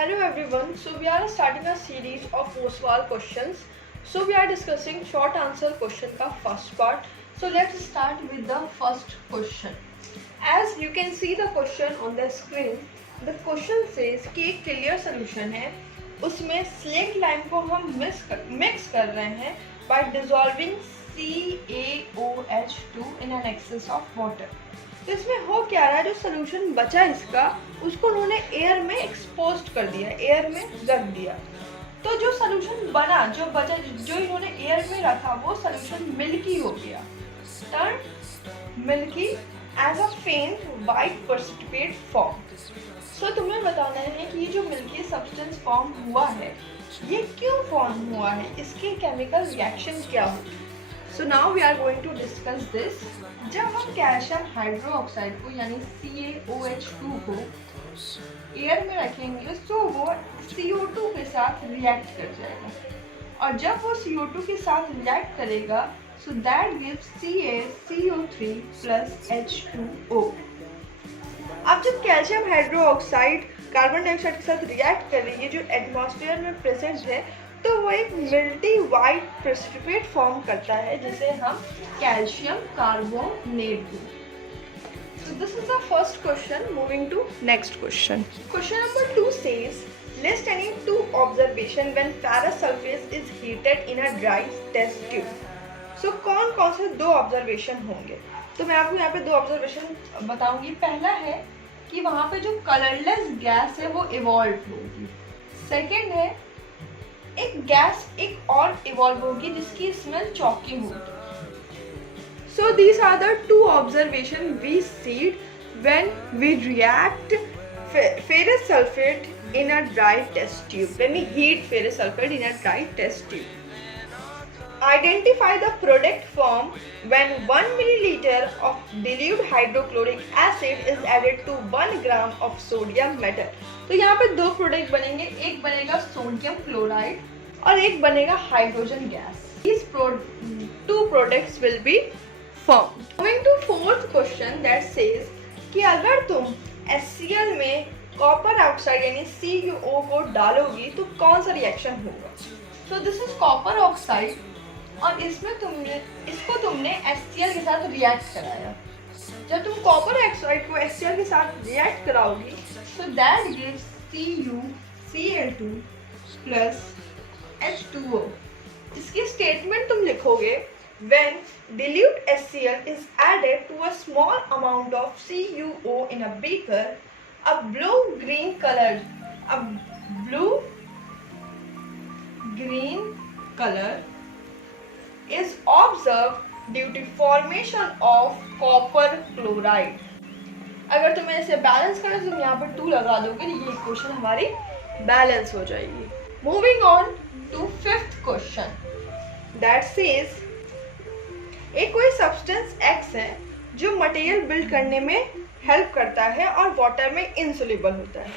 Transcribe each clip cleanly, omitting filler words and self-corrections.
Hello everyone, so we are starting a series of post-wall questions. So we are discussing short answer question का first part. So let's start with the first question. As you can see the question on the screen, the question says कि एक clear solution है, उसमें slaked lime को हम mix कर रहे हैं by dissolving CaOH2 in an excess of water. तो इसमें हो क्या रहा है, जो सोल्यूशन बचा इसका उसको उन्होंने एयर में एक्सपोज कर दिया, एयर में रख दिया। तो जो सोल्यूशन बना, जो बचा, जो इन्होंने एयर में रखा वो सोल्यूशन मिल्की हो गया, टर्न मिल्की एज अ फेंट वाइट प्रेसिपिटेट फॉर्म। सो तुम्हें बताना है कि ये जो मिल्की सब्सटेंस फॉर्म हुआ है ये क्यों फॉर्म हुआ है, इसके केमिकल रिएक्शन क्या होगी। So now we are going to discuss this. जब हम कैल्शियम हाइड्रोक्साइड को यानी CaOH2 को एयर में रखेंगे तो वो CO2 के साथ रिएक्ट कर जाएगा, और जब वो CO2 के साथ रिएक्ट करेगा so that gives CaCO3 plus H2O। अब जब कैल्शियम हाइड्रोक्साइड कार्बन डाइऑक्साइड के साथ रिएक्ट कर रही है जो एटमॉस्फेयर में प्रेजेंट है, तो वो एक मिल्टी वाइट प्रेसिपिटेट फॉर्म करता है जिसे हम कैल्शियम कार्बोनेट बोलते हैं। So this is the first question. Moving to next question. Question number 2 says, list any two observation when parasulfase is heated in a dry test tube. So कौन कौन से दो ऑब्जर्वेशन होंगे, तो मैं आपको यहाँ पे दो ऑब्जर्वेशन बताऊंगी। पहला है कि वहाँ पे जो कलरलेस गैस है वो इवॉल्व होगी। सेकेंड है एक गैस एक और इवॉल्व होगी जिसकी स्मेल चॉकिंग होगी। So these are the two observations we see when we react ferrous sulfate in a dry test tube. When we heat ferrous sulfate in a dry test tube. Identify the product formed when 1 milliliter of dilute hydrochloric acid is added to 1 gram of sodium metal. तो यहाँ पे दो product बनेंगे, एक बनेगा sodium chloride और एक बनेगा hydrogen gas. These two products will be formed. Moving to fourth question that says कि अगर तुम HCl में कॉपर ऑक्साइड यानी CuO को डालोगी तो कौन सा रिएक्शन होगा। So this is copper oxide और इसमें तुमने HCl के साथ रिएक्ट कराया। जब तुम कॉपर ऑक्साइड को HCl के साथ react कराओगी so that gives CuCl2 plus H2O। इसकी स्टेटमेंट तुम लिखोगे when dilute HCl is added to a small amount of CuO in a beaker, a blue-green color is observed due to formation of copper chloride। अगर तुम्हें इसे balance करना तो तुम यहाँ पर 2 लगा दोगे, ये क्वेश्चन हमारी बैलेंस हो जाएगी। Moving on to fifth question that says एक कोई सब्सटेंस X है जो मटेरियल बिल्ड करने में हेल्प करता है और वाटर में इनसोल्यूबल होता है।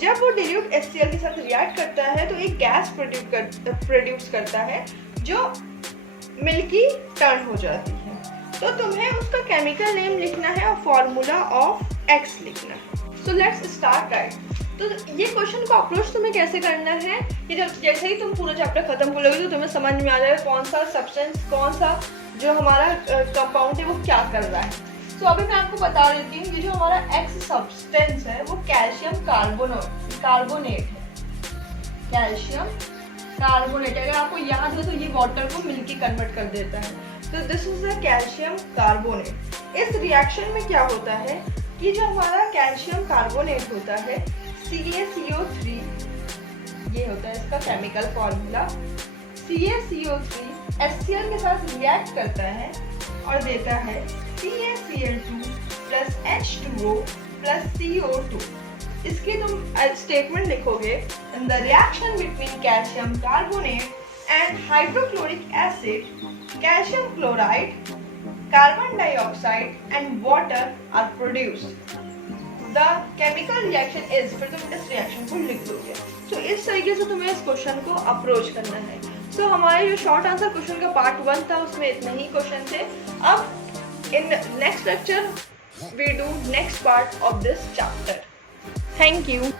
जब वो डिल्यूट HCl के साथ रिएक्ट करता है तो एक गैस प्रोड्यूस करता है जो मिल्की टर्न हो जाती है। तो तुम्हें उसका केमिकल नेम लिखना है और फॉर्मूला ऑफ X लिखना है। So let's start right. तो ये क्वेश्चन को अप्रोच तुम्हें कैसे करना है, कि जब जैसे ही तुम पूरा चैप्टर खत्म कर लोगे तो तुम्हें समझ में आ जाएगा कौन सा सब्सटेंस, कौन सा जो हमारा कंपाउंड है वो क्या कर रहा है। तो अभी मैं आपको बता देती हूँ, ये जो हमारा X सब्सटेंस है वो कैल्शियम कार्बोनेट है। कैल्शियम कार्बोनेट अगर आपको याद हो तो ये वाटर को मिल्की कन्वर्ट कर देता है। तो this is the calcium carbonate. इस रिएक्शन में क्या होता है कि जो हमारा कैल्शियम कार्बोनेट होता है CaCO3, ये होता है इसका केमिकल फॉर्मूला। CaCO3 HCl के साथ रिएक्ट करता है और देता है CaCl2 plus H2O plus CO2। इसकी तुम स्टेटमेंट लिखोगे in the reaction between calcium carbonate and hydrochloric acid calcium chloride carbon dioxide and water are produced. The chemical reaction is, फिर तुम इस रिएक्शन को लिख दोगे। तो इस तरीके से तुम्हें इस क्वेश्चन को अप्रोच करना है। तो हमारे जो शॉर्ट आंसर क्वेश्चन का पार्ट 1 था उसमें इतने ही क्वेश्चन थे। अब in next lecture we do next part of this chapter. Thank you.